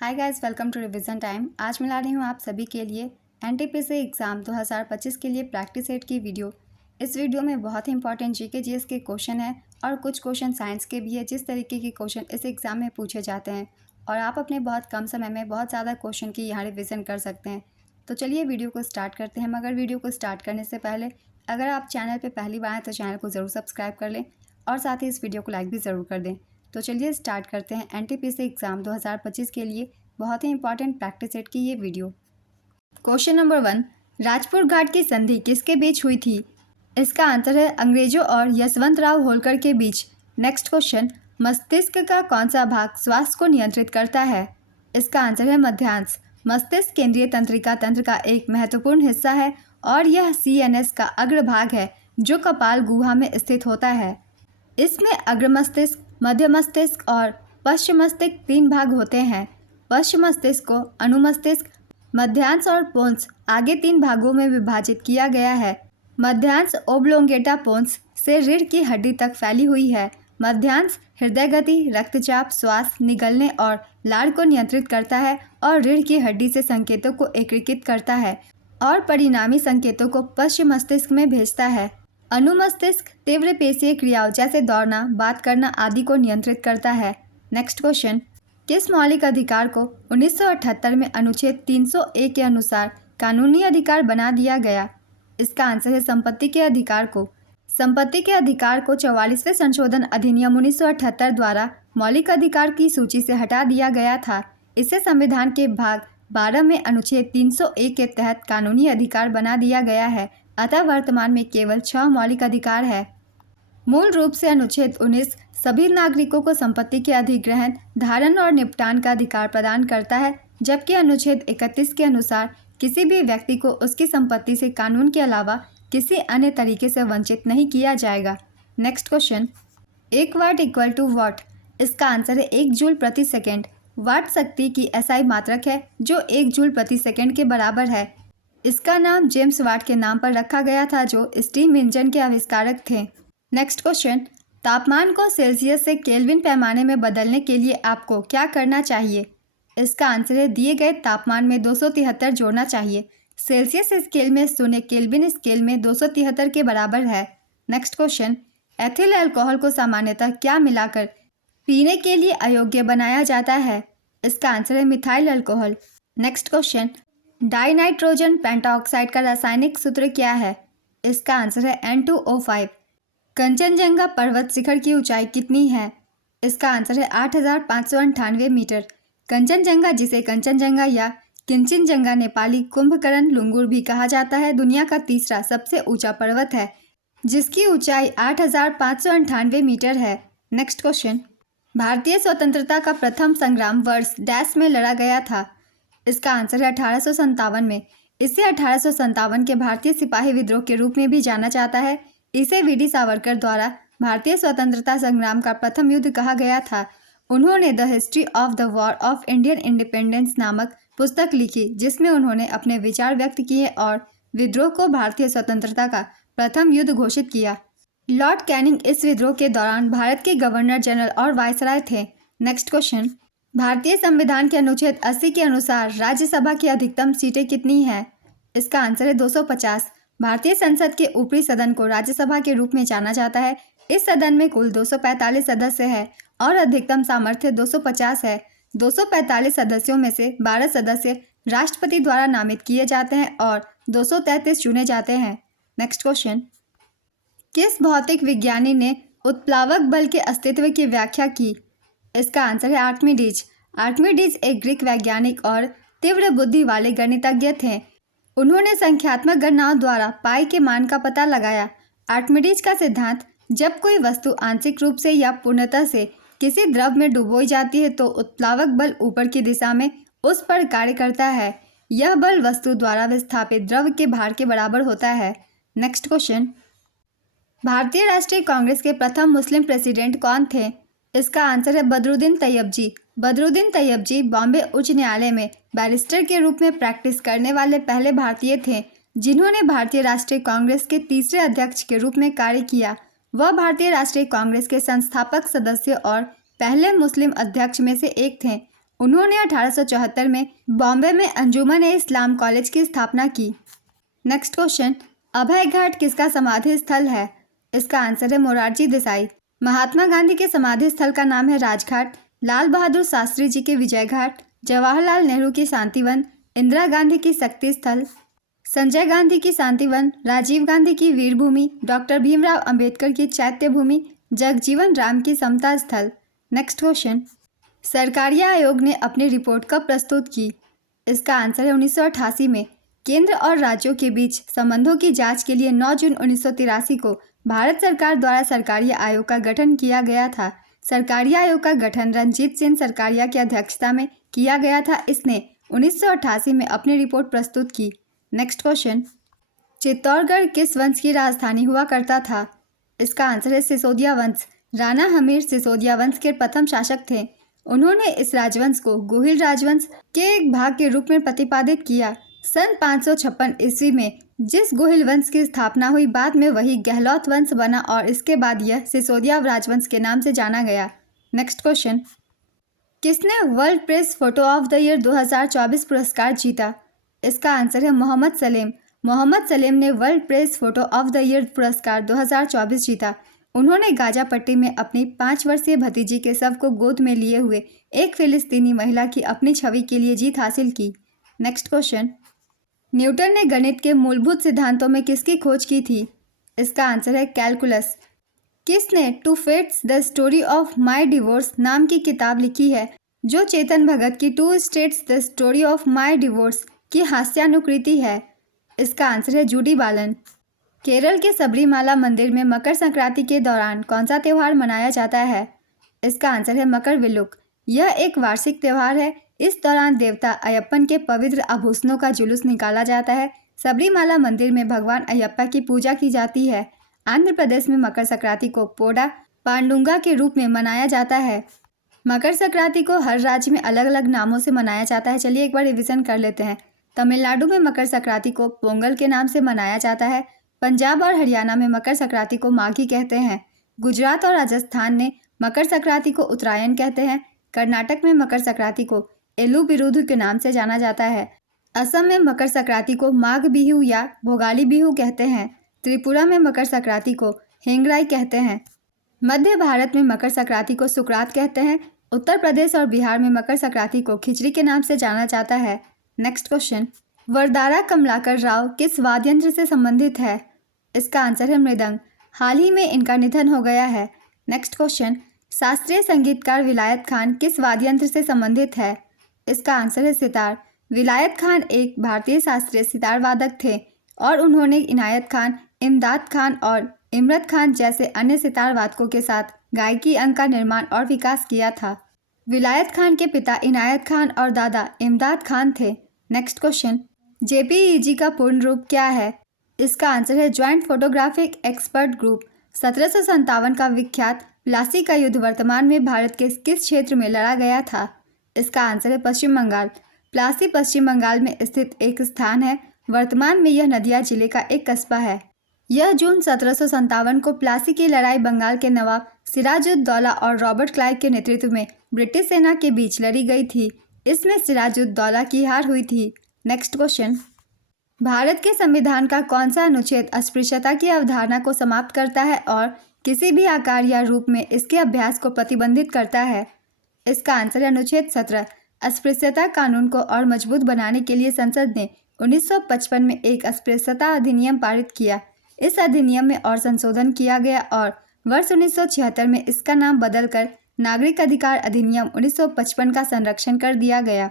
Hi guys, welcome to revision time. आज मैं ला रही हूँ आप सभी के लिए एनटीपीसी एग्ज़ाम 2025 के लिए प्रैक्टिस सेट की वीडियो। इस वीडियो में बहुत ही इंपॉर्टेंट जीके जीएस के क्वेश्चन है और कुछ क्वेश्चन साइंस के भी है, जिस तरीके के क्वेश्चन इस एग्ज़ाम में पूछे जाते हैं और आप अपने बहुत कम समय में बहुत ज़्यादा क्वेश्चन की यहाँ रिविज़न कर सकते हैं। तो चलिए वीडियो को स्टार्ट करते हैं। मगर वीडियो को स्टार्ट करने से पहले अगर आप चैनल पर पहली बार हैं तो चैनल को ज़रूर सब्सक्राइब कर लें और साथ ही इस वीडियो को लाइक भी ज़रूर कर दें। तो चलिए स्टार्ट करते हैं एनटीपीसी एग्ज़ाम 2025 के लिए बहुत ही इंपॉर्टेंट प्रैक्टिस सेट की ये वीडियो। क्वेश्चन नंबर 1, राजपुर घाट की संधि किसके बीच हुई थी? इसका आंसर है अंग्रेजों और यशवंतराव होलकर के बीच। नेक्स्ट क्वेश्चन, मस्तिष्क का कौन सा भाग स्वास्थ्य को नियंत्रित करता है? इसका आंसर है मध्यांश। मस्तिष्क केंद्रीय तंत्रिका तंत्र का एक महत्वपूर्ण हिस्सा है और यह सीएनएस का अग्रभाग है जो कपाल गुहा में स्थित होता है। इसमें अग्र मस्तिष्क, मध्य मस्तिष्क और पश्चिम मस्तिष्क 3 भाग होते हैं। पश्चिम मस्तिष्क को अनुमस्तिष्क, मध्यांश और पोन्स आगे 3 भागों में विभाजित किया गया है। मध्यांश ओब्लोंगेटा पोन्स से रीढ़ की हड्डी तक फैली हुई है। मध्यांश हृदय गति, रक्तचाप, श्वास निगलने और लार को नियंत्रित करता है और रीढ़ की हड्डी से संकेतों को एकीकृत करता है और परिणामी संकेतों को पश्चिम मस्तिष्क में भेजता है। अनुमस्तिष्क तीव्र पेशीय क्रियाओं जैसे दौड़ना, बात करना आदि को नियंत्रित करता है। नेक्स्ट क्वेश्चन, किस मौलिक अधिकार को 1978 में अनुच्छेद 301 के अनुसार कानूनी अधिकार बना दिया गया? इसका आंसर है संपत्ति के अधिकार को। संपत्ति के अधिकार को 44वें संशोधन अधिनियम 1978 द्वारा मौलिक अधिकार की सूची से हटा दिया गया था। इसे संविधान के भाग 12 में अनुच्छेद 301 के तहत कानूनी अधिकार बना दिया गया है। अतः वर्तमान में केवल 6 मौलिक अधिकार है। मूल रूप से अनुच्छेद 19 सभी नागरिकों को संपत्ति के अधिग्रहण, धारण और निपटान का अधिकार प्रदान करता है, जबकि अनुच्छेद 31 के अनुसार किसी भी व्यक्ति को उसकी संपत्ति से कानून के अलावा किसी अन्य तरीके से वंचित नहीं किया जाएगा। Next question, 1 watt equal to what? इसका आंसर है 1 जूल प्रति सेकेंड। वाट शक्ति की एसआई मात्रक है जो 1 जूल प्रति सेकेंड के बराबर है। इसका नाम जेम्स वाट के नाम पर रखा गया था जो स्टीम इंजन के आविष्कारक थे। नेक्स्ट क्वेश्चन, तापमान को सेल्सियस से केल्विन पैमाने में बदलने के लिए आपको क्या करना चाहिए? इसका आंसर है दिए गए तापमान में 273 जोड़ना चाहिए। सेल्सियस स्केल में 0, केल्विन स्केल में 273 के बराबर है। नेक्स्ट क्वेश्चन, एथिल अल्कोहल को सामान्यतः क्या मिलाकर पीने के लिए अयोग्य बनाया जाता है? इसका आंसर है methyl alcohol. Next question, dinitrogen pentoxide का रासायनिक सूत्र क्या है? इसका आंसर है N2O5। कंचनजंगा पर्वत शिखर की ऊंचाई कितनी है? इसका आंसर है 8598 मीटर। कंचनजंगा, जिसे कंचनजंगा या किंचनजंगा नेपाली कुंभकर्ण लुंगुर भी कहा जाता है, दुनिया का तीसरा सबसे ऊंचा पर्वत है जिसकी ऊंचाई 8598 मीटर है। नेक्स्ट क्वेश्चन, भारतीय स्वतंत्रता का प्रथम संग्राम वर्ष डैश में लड़ा गया था? इसका आंसर है 1857 में। इसे 1857 के भारतीय सिपाही विद्रोह के रूप में भी जाना जाता है। इसे वीडी सावरकर द्वारा भारतीय स्वतंत्रता संग्राम का प्रथम युद्ध कहा गया था। उन्होंने the history of the war of Indian independence नामक पुस्तक लिखी जिसमें उन्होंने अपने विचार व्यक्त किए और विद्रोह को भारतीय स्वतंत्रता का प्रथम युद्ध घोषित किया। लॉर्ड कैनिंग इस विद्रोह के दौरान भारत के गवर्नर जनरल और वायसराय थे। नेक्स्ट क्वेश्चन, भारतीय संविधान के अनुच्छेद 80 के अनुसार राज्यसभा की अधिकतम सीटें कितनी हैं? इसका आंसर है 250। भारतीय संसद के ऊपरी सदन को राज्यसभा के रूप में जाना जाता है। इस सदन में कुल 245 सदस्य हैं और अधिकतम सामर्थ्य 250 है। 245 सदस्यों में से 12 सदस्य राष्ट्रपति द्वारा नामित किए जाते हैं और 233 चुने जाते हैं। नेक्स्ट क्वेश्चन, किस भौतिक विज्ञानी ने उत्प्लावक बल के अस्तित्व की व्याख्या की? इसका आंसर है आर्किमिडीज। आर्किमिडीज एक ग्रीक वैज्ञानिक और तीव्र बुद्धि वाले गणितज्ञ थे। उन्होंने संख्यात्मक गणनाओं द्वारा पाई के मान का पता लगाया। आर्किमिडीज का सिद्धांत, जब कोई वस्तु आंशिक रूप से या पूर्णतः से किसी द्रव में डुबोई जाती है तो उत्प्लावक बल ऊपर की दिशा में उस पर कार्य करता है। यह बल वस्तु द्वारा विस्थापित द्रव के भार के बराबर होता है। नेक्स्ट क्वेश्चन, भारतीय राष्ट्रीय कांग्रेस के प्रथम मुस्लिम प्रेसिडेंट कौन थे? इसका आंसर है बदरुद्दीन तैयब। बदरुद्दीन तैयब बॉम्बे उच्च न्यायालय में बैरिस्टर के रूप में प्रैक्टिस करने वाले पहले भारतीय थे जिन्होंने भारतीय राष्ट्रीय कांग्रेस के तीसरे अध्यक्ष के रूप में कार्य किया। वह भारतीय राष्ट्रीय कांग्रेस के संस्थापक सदस्य और पहले मुस्लिम अध्यक्ष में से एक थे। उन्होंने 1874 में बॉम्बे में अंजुमन ए इस्लाम कॉलेज की स्थापना की। नेक्स्ट क्वेश्चन, अभय घाट किसका समाधि स्थल है? इसका आंसर है मोरारजी देसाई। महात्मा गांधी के समाधि स्थल का नाम है राजघाट, लाल बहादुर शास्त्री जी के विजय घाट, जवाहरलाल नेहरू की शांतिवन, इंदिरा गांधी की शक्ति स्थल, संजय गांधी की शांतिवन, राजीव गांधी की वीर भूमि, डॉक्टर भीमराव अंबेडकर की चैत्य भूमि, जगजीवन राम की समता स्थल। नेक्स्ट क्वेश्चन, सरकारिया आयोग ने अपनी रिपोर्ट कब प्रस्तुत की? इसका आंसर है 1988 में। केंद्र और राज्यों के बीच संबंधों की जांच के लिए 9 जून 1983 को भारत सरकार द्वारा सरकारिया आयोग का गठन किया गया था। सरकारिया आयोग का गठन रणजीत सिंह सरकारिया की अध्यक्षता में किया गया था। इसने 1988 में अपनी रिपोर्ट प्रस्तुत की। नेक्स्ट क्वेश्चन, चित्तौड़गढ़ किस वंश की राजधानी हुआ करता था? इसका आंसर है सिसोदिया वंश। राणा हमीर सिसोदिया वंश के प्रथम शासक थे। उन्होंने इस राजवंश को गोहिल राजवंश के एक भाग के रूप में प्रतिपादित किया। सन 556 ईस्वी में जिस गोहिल वंश की स्थापना हुई, बाद में वही गहलोत वंश बना और इसके बाद यह सिसोदिया राजवंश के नाम से जाना गया। नेक्स्ट क्वेश्चन, किसने world press photo of the year 2024 पुरस्कार जीता? इसका आंसर है मोहम्मद सलेम। मोहम्मद सलेम ने world press photo of the year पुरस्कार 2024 जीता। उन्होंने गाजापट्टी में अपनी 5 वर्षीय भतीजी के शव को गोद में लिए हुए एक फिलिस्तीनी महिला की अपनी छवि के लिए जीत हासिल की। नेक्स्ट क्वेश्चन, न्यूटन ने गणित के मूलभूत सिद्धांतों में किसकी खोज की थी? इसका आंसर है कैलकुलस। किसने two fates the story of my divorce नाम की किताब लिखी है, जो चेतन भगत की two states the story of my divorce की हास्यानुकृति है? इसका आंसर है जूडी बालन। केरल के सबरीमाला मंदिर में मकर संक्रांति के दौरान कौन सा त्यौहार मनाया जाता है? इसका आंसर है मकर विलुक। यह एक वार्षिक त्यौहार है। इस दौरान देवता अयप्पन के पवित्र आभूषणों का जुलूस निकाला जाता है। सबरीमाला मंदिर में भगवान अयप्पा की पूजा की जाती है। आंध्र प्रदेश में मकर संक्रांति को पोडा पांडुंगा के रूप में मनाया जाता है। मकर संक्रांति को हर राज्य में अलग अलग नामों से मनाया जाता है। चलिए एक बार रिवीजन कर लेते हैं। तमिलनाडु में मकर संक्रांति को पोंगल के नाम से मनाया जाता है। पंजाब और हरियाणा में मकर संक्रांति को माघी कहते हैं। गुजरात और राजस्थान ने मकर संक्रांति को उत्तरायण कहते हैं। कर्नाटक में मकर संक्रांति को एलू बिरुधु के नाम से जाना जाता है। असम में मकर संक्रांति को माघ बिहू या भोगाली बिहू कहते हैं। त्रिपुरा में मकर संक्रांति को हेंगराई कहते हैं। मध्य भारत में मकर संक्रांति को सुकरात कहते हैं। उत्तर प्रदेश और बिहार में मकर संक्रांति को खिचड़ी के नाम से जाना जाता है। नेक्स्ट क्वेश्चन, वरदारा कमलाकर राव किस वाद्य यंत्र से संबंधित है? इसका आंसर है मृदंग। हाल ही में इनका निधन हो गया है। नेक्स्ट क्वेश्चन, शास्त्रीय संगीतकार विलायत खान किस वाद्य यंत्र से संबंधित है? इसका आंसर है सितार। विलायत खान एक भारतीय शास्त्रीय सितार वादक थे और उन्होंने इनायत खान, इमदाद खान और इमरत खान जैसे अन्य सितार वादकों के साथ गायकी अंग का निर्माण और विकास किया था। विलायत खान के पिता इनायत खान और दादा इमदाद खान थे। नेक्स्ट क्वेश्चन, JPEG का पूर्ण रूप क्या है? इसका आंसर है ज्वाइंट फोटोग्राफिक एक्सपर्ट ग्रुप। 1757 का विख्यात प्लासी का युद्ध वर्तमान में भारत के किस क्षेत्र में लड़ा गया था? इसका आंसर है पश्चिम बंगाल। प्लासी पश्चिम बंगाल में स्थित एक स्थान है। वर्तमान में यह नदिया जिले का एक कस्बा है। यह जून 1757 को प्लासी की लड़ाई बंगाल के नवाब सिराजुद्दौला और रॉबर्ट क्लाइव के नेतृत्व में ब्रिटिश सेना के बीच लड़ी गई थी। इसमें सिराजुद्दौला की हार हुई थी। नेक्स्ट क्वेश्चन, भारत के संविधान का कौन सा अनुच्छेद अस्पृश्यता की अवधारणा को समाप्त करता है और किसी भी आकार या रूप में इसके अभ्यास को प्रतिबंधित करता है? इसका आंसर है अनुच्छेद 17। अस्पृश्यता कानून को और मजबूत बनाने के लिए संसद ने 1955 में एक अस्पृश्यता अधिनियम पारित किया। इस अधिनियम में और संशोधन किया गया और वर्ष 1976 में इसका नाम बदलकर नागरिक अधिकार अधिनियम 1955 का संरक्षण कर दिया गया।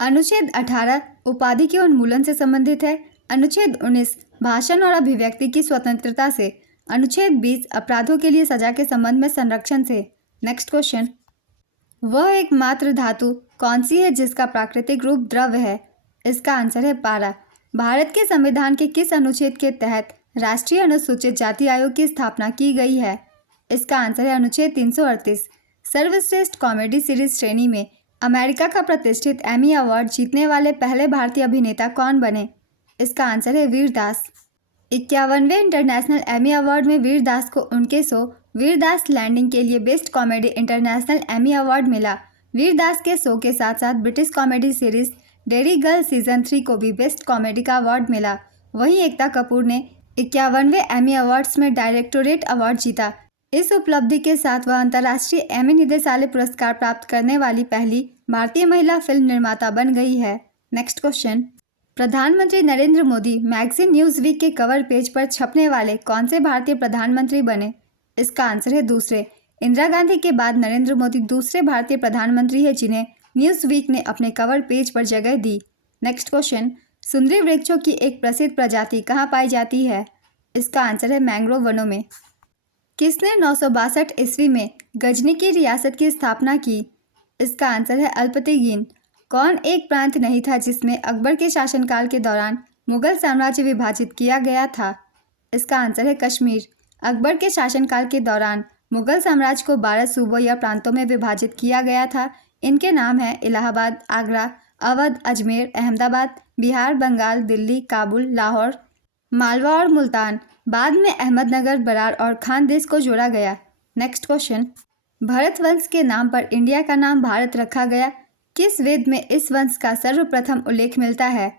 अनुच्छेद 18 उपाधि के उन्मूलन से संबंधित है। अनुच्छेद 19 भाषण और अभिव्यक्ति की स्वतंत्रता से। अनुच्छेद 20 अपराधों के लिए सजा के संबंध में संरक्षण से। नेक्स्ट क्वेश्चन, वह एकमात्र धातु कौन सी है जिसका प्राकृतिक रूप द्रव्य है? इसका आंसर है पारा। भारत के संविधान के किस अनुच्छेद के तहत राष्ट्रीय अनुसूचित जाति आयोग की स्थापना की गई है? इसका आंसर है अनुच्छेद 338। सर्वश्रेष्ठ कॉमेडी सीरीज श्रेणी में अमेरिका का प्रतिष्ठित एमी अवार्ड जीतने वाले पहले भारतीय अभिनेता कौन बने? इसका आंसर है वीर दास। 51वें इंटरनेशनल एमी अवार्ड में वीर दास को उनके शो वीर दास लैंडिंग के लिए best comedy international Emmy award मिला। वीरदास के शो के साथ साथ British comedy series dairy girl season 3 को भी बेस्ट कॉमेडी का अवार्ड मिला। वहीं एकता कपूर ने 51वें एमी अवार्ड्स में डायरेक्टोरेट अवार्ड जीता। इस उपलब्धि के साथ वह अंतर्राष्ट्रीय एमी निदेशालय पुरस्कार प्राप्त करने वाली पहली भारतीय महिला फिल्म निर्माता बन गई है। नेक्स्ट क्वेश्चन, प्रधानमंत्री Narendra Modi magazine Newsweek cover कवर पेज पर छपने वाले कौन से भारतीय प्रधानमंत्री बने? इसका आंसर है दूसरे। इंदिरा गांधी के बाद नरेंद्र मोदी दूसरे भारतीय प्रधानमंत्री है जिन्हें न्यूज वीक ने अपने कवर पेज पर जगह दी। नेक्स्ट क्वेश्चन, सुंदरी वृक्षों की एक प्रसिद्ध प्रजाति कहाँ पाई जाती है? इसका आंसर है मैंग्रोव वनों में। किसने 962 ईस्वी में गजनी की रियासत की स्थापना की? इसका आंसर है अल्पतिगीन। कौन एक प्रांत नहीं था जिसमें अकबर के शासनकाल के दौरान मुगल साम्राज्य विभाजित किया गया था? इसका आंसर है कश्मीर। अकबर के शासनकाल के दौरान मुगल साम्राज्य को 12 सूबों या प्रांतों में विभाजित किया गया था। इनके नाम हैं इलाहाबाद, आगरा, अवध, अजमेर, अहमदाबाद, बिहार, बंगाल, दिल्ली, काबुल, लाहौर, मालवा और मुल्तान। बाद में अहमदनगर, बरार और खानदेश को जोड़ा गया। नेक्स्ट क्वेश्चन, भरत वंश के नाम पर इंडिया का नाम भारत रखा गया। किस वेद में इस वंश का सर्वप्रथम उल्लेख मिलता है?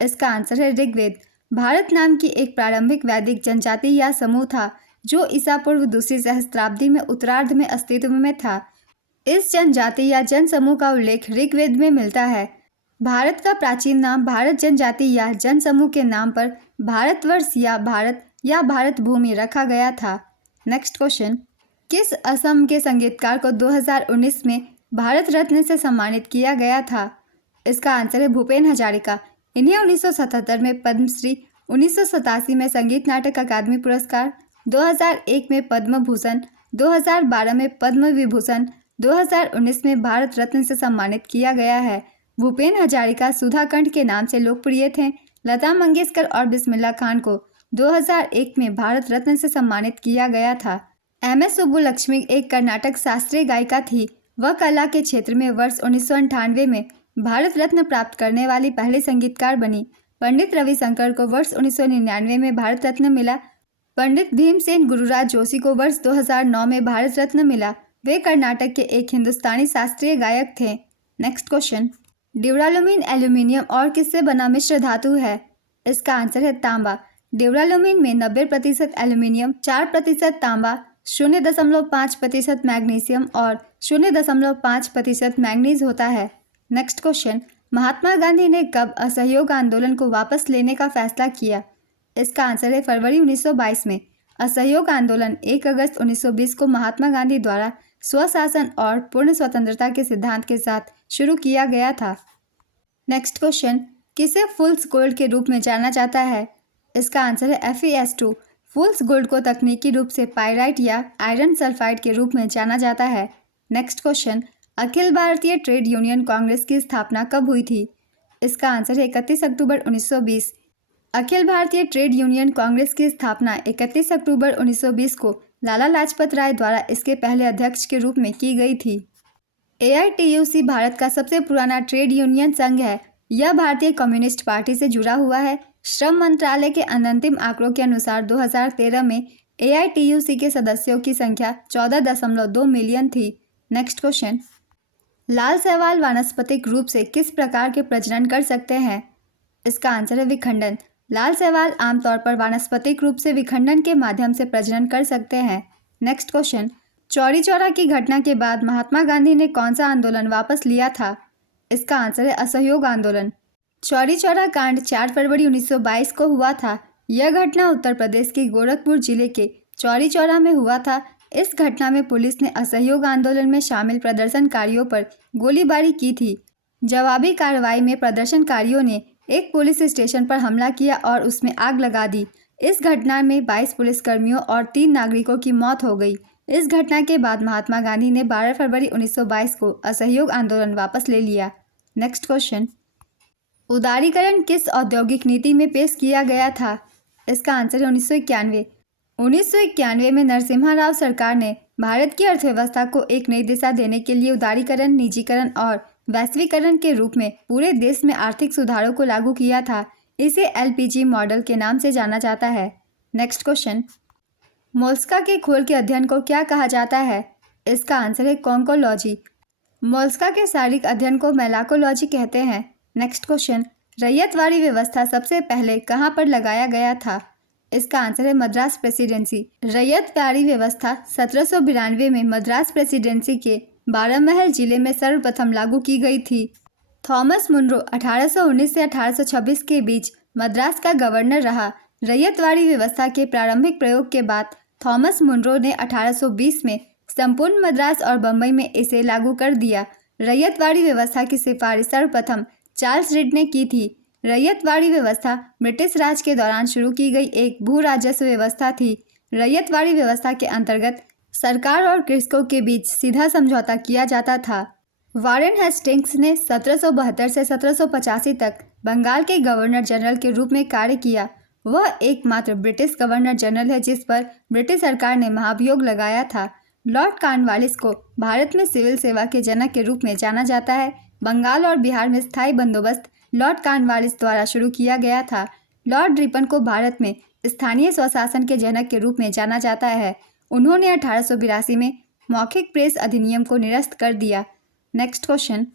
इसका आंसर है ऋग्वेद। भारत नाम की एक प्रारंभिक वैदिक जनजाति या समूह था जो ईसा पूर्व दूसरी सहस्त्राब्दी में उत्तरार्ध में अस्तित्व में था। इस जनजाति या जन समूह का उल्लेख ऋग्वेद में मिलता है। भारत का प्राचीन नाम भारत जनजाति या जन समूह के नाम पर भारतवर्ष या भारत भूमि रखा गया था। नेक्स्ट क्वेश्चन, किस असम के संगीतकार को 2019 में भारत रत्न से सम्मानित किया गया था? इसका आंसर है भूपेन हजारिका। इन्हें 1977 में पद्मश्री, 1987 में संगीत नाटक अकादमी पुरस्कार, 2001 में पद्म भूषण, 2012 में पद्म विभूषण, 2019 में भारत रत्न से सम्मानित किया गया है। भूपेन हजारिका सुधाखंड के नाम से लोकप्रिय थे। लता मंगेशकर और बिस्मिल्लाह खान को 2001 में भारत रत्न से सम्मानित किया गया था। MS सुब्बुलक्ष्मी एक कर्नाटक शास्त्रीय गायिका थी। वह कला के क्षेत्र में वर्ष 1998 में भारत रत्न प्राप्त करने वाली पहली संगीतकार बनी। पंडित रविशंकर को वर्ष 1999 में भारत रत्न मिला। पंडित भीमसेन गुरुराज जोशी को वर्ष 2009 में भारत रत्न मिला। वे कर्नाटक के एक हिंदुस्तानी शास्त्रीय गायक थे। नेक्स्ट क्वेश्चन, ड्यूरालुमीन एल्यूमिनियम और किससे बना मिश्र धातु है? इसका आंसर है तांबा। ड्यूरालुमीन में 90% एल्यूमिनियम, 4% तांबा, 0.5% मैग्नीशियम और 0.5% मैंगनीज होता है। नेक्स्ट क्वेश्चन, महात्मा गांधी ने कब असहयोग आंदोलन को वापस लेने का फैसला किया? इसका आंसर है फरवरी 1922 में। असहयोग आंदोलन 1 अगस्त 1920 को महात्मा गांधी द्वारा स्वशासन और पूर्ण स्वतंत्रता के सिद्धांत के साथ शुरू किया गया था। नेक्स्ट क्वेश्चन, किसे फूल्स गोल्ड के रूप में जाना जाता है? इसका आंसर है FeS2। फूल्स गोल्ड को तकनीकी रूप से पाइराइट या आयरन सल्फाइड के रूप में जाना जाता है। Next question, Akhil Bharatiya trade union Congress की स्थापना कब हुई थी? इसका आंसर है 31 अक्टूबर 1920। अखिल भारतीय ट्रेड यूनियन कांग्रेस की स्थापना 31 अक्टूबर 1920 को लाला लाजपत राय द्वारा इसके पहले अध्यक्ष के रूप में की गई थी। AITUC भारत का सबसे पुराना ट्रेड यूनियन संघ है। यह भारतीय कम्युनिस्ट पार्टी से जुड़ा हुआ है। श्रम मंत्रालय के अंतिम आंकड़ों के अनुसार 2013 में AITUC के सदस्यों की संख्या 14.2 मिलियन थी। नेक्स्ट क्वेश्चन, लाल शैवाल वानस्पतिक रूप से किस प्रकार के प्रजनन कर सकते हैं? इसका आंसर है विखंडन। लाल शैवाल आमतौर पर वानस्पतिक रूप से विखंडन के माध्यम से प्रजनन कर सकते हैं। नेक्स्ट क्वेश्चन, चौरी चौरा की घटना के बाद महात्मा गांधी ने कौन सा आंदोलन वापस लिया था? इसका आंसर है असहयोग आंदोलन। चौरी चौरा कांड 4 फरवरी 1922 को हुआ था। यह घटना उत्तर प्रदेश के गोरखपुर जिले के चौरी चौरा में हुआ था। इस घटना में पुलिस ने असहयोग आंदोलन में शामिल प्रदर्शनकारियों पर गोलीबारी की थी। जवाबी कार्रवाई में प्रदर्शनकारियों ने एक पुलिस स्टेशन पर हमला किया और उसमें आग लगा दी। इस घटना में 22 पुलिसकर्मियों और 3 नागरिकों की मौत हो गई। इस घटना के बाद महात्मा गांधी ने 12 फरवरी 1922 को असहयोग आंदोलन वापस ले लिया। नेक्स्ट क्वेश्चन, उदारीकरण किस औद्योगिक नीति में पेश किया गया था? इसका आंसर है 1991। 1991 में नरसिम्हा राव सरकार ने भारत की अर्थव्यवस्था को एक नई दिशा देने के लिए उदारीकरण, निजीकरण और वैश्वीकरण के रूप में पूरे देश में आर्थिक सुधारों को लागू किया था। इसे LPG मॉडल के नाम से जाना जाता है। नेक्स्ट क्वेश्चन, मोलस्का के खोल के अध्ययन को क्या कहा जाता है? इसका आंसर है कॉन्कोलॉजी। मोलस्का के शारीरिक अध्ययन को मेलाकोलॉजी कहते हैं। नेक्स्ट क्वेश्चन, रैयतवाड़ी व्यवस्था सबसे पहले कहाँ पर लगाया गया था? इसका आंसर है मद्रास प्रेसिडेंसी। रैयतवाड़ी व्यवस्था 1792 में मद्रास प्रेसिडेंसी के बारामहल जिले में सर्वप्रथम लागू की गई थी। थॉमस मुनरो 1819 से 1826 के बीच मद्रास का गवर्नर रहा। रैयतवाड़ी व्यवस्था के प्रारंभिक प्रयोग के बाद थॉमस मुनरो ने 1820 में संपूर्ण मद्रास और बम्बई में इसे लागू कर दिया। रैयतवाड़ी व्यवस्था की सिफारिश सर्वप्रथम चार्ल्स रीड ने की थी। रैयतवाड़ी व्यवस्था ब्रिटिश राज के दौरान शुरू की गई एक भू राजस्व व्यवस्था थी। रैयतवाड़ी व्यवस्था के अंतर्गत सरकार और कृषकों के बीच सीधा समझौता किया जाता था। वारेन हेस्टिंग्स ने 1772 से 1785 तक बंगाल के गवर्नर जनरल के रूप में कार्य किया। वह एकमात्र ब्रिटिश गवर्नर जनरल है जिस पर ब्रिटिश सरकार ने महाभियोग लगाया था। लॉर्ड कॉर्नवालिस को भारत में सिविल सेवा के जनक के रूप में जाना जाता है। बंगाल और बिहार में स्थायी बंदोबस्त लॉर्ड कॉर्नवालिस द्वारा शुरू किया गया था। लॉर्ड रिपन को भारत में स्थानीय स्वशासन के जनक के रूप में जाना जाता है। उन्होंने 1882 में मौखिक प्रेस अधिनियम को निरस्त कर दिया। Next question,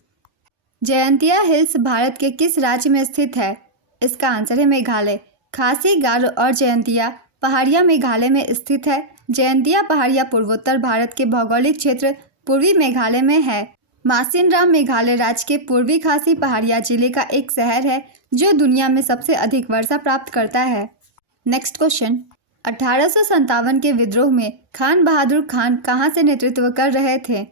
Jaintia hills Bharat के किस राज्य में स्थित है? इसका आंसर है मेघालय। खासी, गारो और जयंतिया पहाड़ियाँ मेघालय में स्थित है। जयंतिया पहाड़ियाँ पूर्वोत्तर भारत के भौगोलिक क्षेत्र पूर्वी मेघालय में है। मासिनराम मेघालय राज्य के पूर्वी खासी पहाड़िया जिले का एक शहर है जो दुनिया में सबसे अधिक वर्षा प्राप्त करता है। नेक्स्ट क्वेश्चन, 1857 के विद्रोह में खान बहादुर खान कहाँ से नेतृत्व कर रहे थे?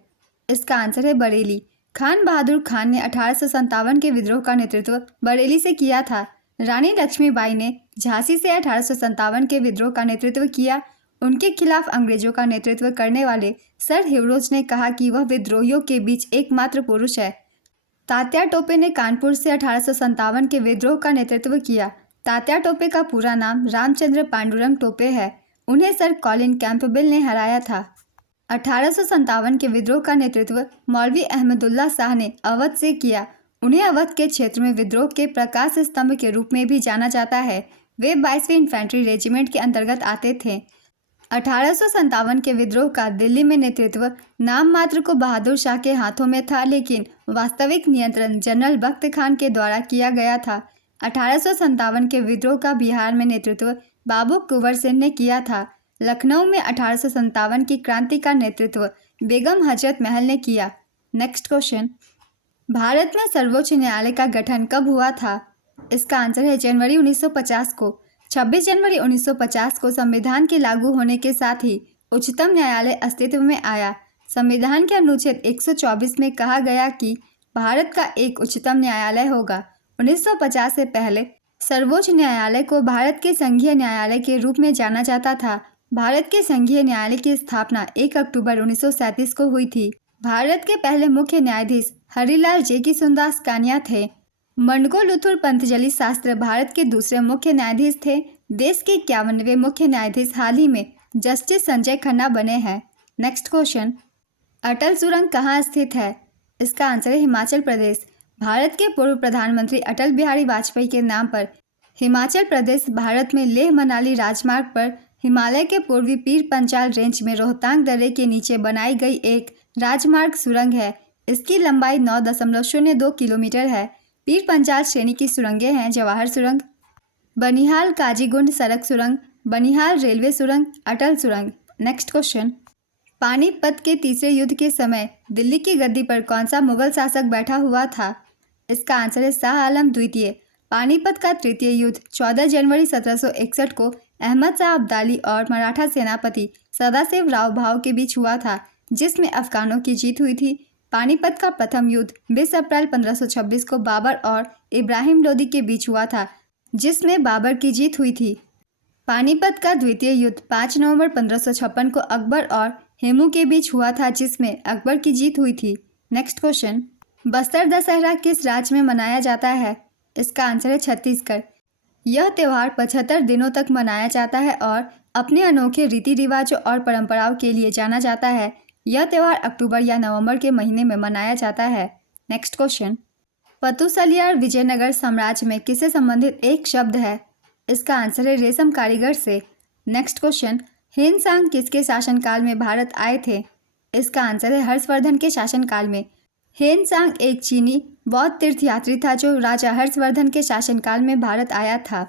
इसका आंसर है बरेली। खान बहादुर खान ने 1857 के विद्रोह का नेतृत्व बरेली से किया था। रानी लक्ष्मीबाई ने झांसी से 1857 के विद्रोह का नेतृत्व किया। उनके खिलाफ अंग्रेजों का नेतृत्व करने वाले सर हिवरोज ने कहा कि वह विद्रोहियों के बीच एकमात्र पुरुष है। तात्या टोपे ने कानपुर से 1857 के विद्रोह का नेतृत्व किया। तात्या टोपे का पूरा नाम रामचंद्र पांडुरंग टोपे है। उन्हें सर कॉलिन कैंपबेल ने हराया था। 1857 के विद्रोह का नेतृत्व मौलवी अहमदुल्ला शाह ने अवध से किया। उन्हें अवध के क्षेत्र में विद्रोह के प्रकाश स्तंभ के रूप में भी जाना जाता है। वे 22वीं इन्फेंट्री रेजिमेंट के अंतर्गत आते थे। 1857 के विद्रोह का दिल्ली में नेतृत्व नाम मात्र को बहादुर शाह के हाथों में था, लेकिन वास्तविक नियंत्रण जनरल बख्त खान के द्वारा किया गया था। 1857 के विद्रोह का बिहार में नेतृत्व बाबू कुंवर सिंह ने किया था। लखनऊ में 1857 की क्रांति का नेतृत्व बेगम हजरत महल ने किया। नेक्स्ट क्वेश्चन, भारत में सर्वोच्च न्यायालय का गठन कब हुआ था? इसका आंसर है जनवरी 1950 को। 26 जनवरी 1950 को संविधान के लागू होने के साथ ही उच्चतम न्यायालय अस्तित्व में आया। संविधान के अनुच्छेद 124 में कहा गया कि भारत का एक उच्चतम न्यायालय होगा। 1950 से पहले सर्वोच्च न्यायालय को भारत के संघीय न्यायालय के रूप में जाना जाता था। भारत के संघीय न्यायालय की स्थापना 1 अक्टूबर 1937 को हुई थी। भारत के पहले मुख्य न्यायाधीश हरिलाल जे की सुंदास कानिया थे। मंडगोलुथुर पंतजलि शास्त्र भारत के दूसरे मुख्य न्यायाधीश थे। देश के 51वें मुख्य न्यायाधीश हाल ही में जस्टिस संजय खन्ना बने हैं। नेक्स्ट क्वेश्चन, अटल सुरंग कहाँ स्थित है? इसका आंसर है हिमाचल प्रदेश। भारत के पूर्व प्रधानमंत्री अटल बिहारी वाजपेयी के नाम पर हिमाचल प्रदेश भारत में लेह मनाली राजमार्ग पर हिमालय के पूर्वी पीर पंचाल रेंज में रोहतांग दर्रे के नीचे बनाई गई एक राजमार्ग सुरंग है। इसकी लंबाई 9.02 किलोमीटर है। पीर पंचाल श्रेणी की सुरंगें हैं जवाहर सुरंग, बनिहाल काजीगुंड सड़क सुरंग, बनिहाल रेलवे सुरंग, अटल सुरंग। नेक्स्ट क्वेश्चन, पानीपत के तीसरे युद्ध के समय दिल्ली की गद्दी पर कौन सा मुगल शासक बैठा हुआ था? इसका आंसर है शाह आलम द्वितीय। पानीपत का तृतीय युद्ध 14 जनवरी 1761 को अहमद शाह अब्दाली और मराठा सेनापति सदाशिव राव भाऊ के बीच हुआ था, जिसमें अफगानों की जीत हुई थी। पानीपत का प्रथम युद्ध 20 अप्रैल 1526 को बाबर और इब्राहिम लोदी के बीच हुआ था, जिसमें बाबर की जीत हुई थी। पानीपत का द्वितीय युद्ध 5 नवंबर 1556 को अकबर और हेमू के बीच हुआ था, जिसमें अकबर की जीत हुई थी। नेक्स्ट क्वेश्चन, बस्तर दशहरा किस राज्य में मनाया जाता है? इसका आंसर है छत्तीसगढ़। यह त्यौहार 75 दिनों तक मनाया जाता है और अपने अनोखे रीति रिवाजों और परंपराओं के लिए जाना जाता है। यह त्यौहार अक्टूबर या नवंबर के महीने में मनाया जाता है। नेक्स्ट क्वेश्चन, पतुसलियार विजयनगर साम्राज्य में किससे संबंधित एक शब्द है? इसका आंसर है रेशम कारीगर से। नेक्स्ट क्वेश्चन, हिंदसांग किसके शासनकाल में भारत आए थे? इसका आंसर है हर्षवर्धन के शासनकाल में। हेनसांग एक चीनी बौद्ध तीर्थयात्री था जो राजा हर्षवर्धन के शासनकाल में भारत आया था।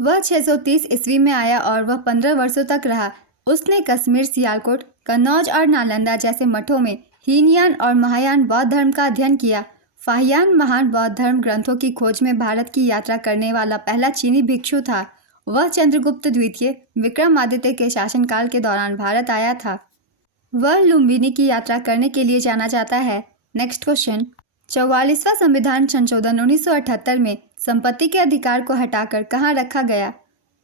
वह 630 ईस्वी में आया और वह 15 वर्षों तक रहा। उसने कश्मीर, सियालकोट, कन्नौज और नालंदा जैसे मठों में हीनयान और महायान बौद्ध धर्म का अध्ययन किया। फाहियान महान बौद्ध धर्म ग्रंथों की खोज में भारत की यात्रा करने वाला पहला चीनी भिक्षु था। वह चंद्रगुप्त द्वितीय विक्रमादित्य के शासनकाल के दौरान भारत आया था। वह लुम्बिनी की यात्रा करने के लिए जाना जाता है। नेक्स्ट क्वेश्चन, 44वां संविधान संशोधन 1978 में संपत्ति के अधिकार को हटाकर कहाँ रखा गया?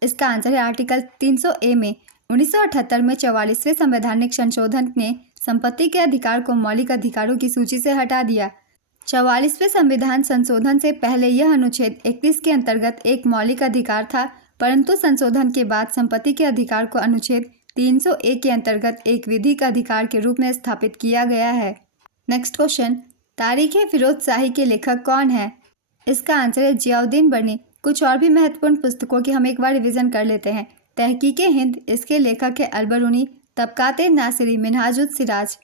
इसका आंसर है आर्टिकल 300A में। 1978 में 44वें संवैधानिक संशोधन ने संपत्ति के अधिकार को मौलिक अधिकारों की सूची से हटा दिया। 44वें संविधान संशोधन से पहले यह अनुच्छेद 31 के अंतर्गत एक मौलिक अधिकार था, परंतु संशोधन के बाद संपत्ति के अधिकार को अनुच्छेद 300A के अंतर्गत एक विधिक अधिकार के रूप में स्थापित किया गया है। नेक्स्ट क्वेश्चन, तारीख़-ए-फ़िरोज़ शाही के लेखक कौन है? इसका आंसर है जियाउद्दीन बर्नी। कुछ और भी महत्वपूर्ण पुस्तकों की हम एक बार रिवीजन कर लेते हैं। तहकीक-ए-हिंद, इसके लेखक है अल-बरूनी। तबक़ात-ए-नासिरी, मिनहाजुस-सिराज।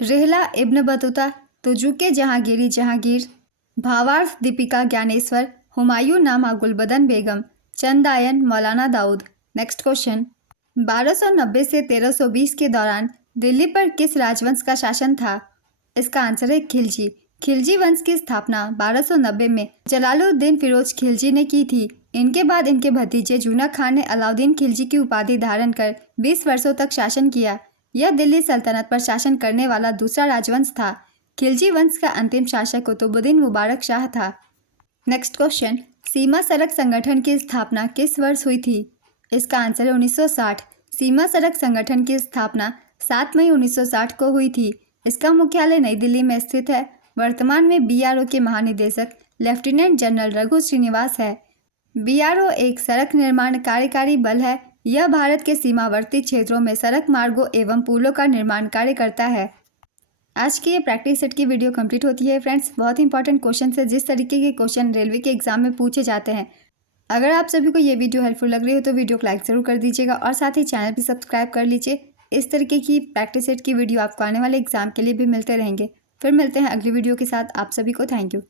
रिहला Ibn Battuta, तुजुक-ए-जहाँगीरी Jahangir. भावार्थ दीपिका ज्ञानेश्वर। हुमायूं नामा गुलबदन बेगम। चंदायन मौलाना दाऊद। नेक्स्ट क्वेश्चन, 1290 से 1320 के दौरान दिल्ली पर किस राजवंश का शासन था? इसका आंसर है खिलजी। खिलजी वंश की स्थापना 1290 में जलालुद्दीन फिरोज खिलजी ने की थी। इनके बाद इनके भतीजे जूना खान ने अलाउद्दीन खिलजी की उपाधि धारण कर 20 वर्षों तक शासन किया। यह दिल्ली सल्तनत पर शासन करने वाला दूसरा राजवंश था। खिलजी वंश का अंतिम शासक कुतुबुद्दीन मुबारक शाह था। नेक्स्ट क्वेश्चन, सीमा सड़क संगठन की स्थापना किस वर्ष हुई थी? इसका आंसर है 1960। सीमा सड़क संगठन की स्थापना 7 मई 1960 को हुई थी। इसका मुख्यालय नई दिल्ली में स्थित है। वर्तमान में BRO के महानिदेशक लेफ्टिनेंट जनरल रघु श्रीनिवास है। BRO एक सड़क निर्माण कार्यकारी बल है। यह भारत के सीमावर्ती क्षेत्रों में सड़क मार्गों एवं पुलों का निर्माण कार्य करता है। आज की ये प्रैक्टिस सेट की वीडियो कंप्लीट होती है फ्रेंड्स। बहुत ही इंपॉर्टेंट क्वेश्चन है, जिस तरीके के क्वेश्चन रेलवे के एग्जाम में पूछे जाते हैं। अगर आप सभी को ये वीडियो हेल्पफुल लग रही हो तो वीडियो को लाइक ज़रूर कर दीजिएगा और साथ ही चैनल भी सब्सक्राइब कर लीजिए। इस तरीके की प्रैक्टिस सेट की वीडियो आपको आने वाले एग्जाम के लिए भी मिलते रहेंगे। फिर मिलते हैं अगली वीडियो के साथ। आप सभी को थैंक यू।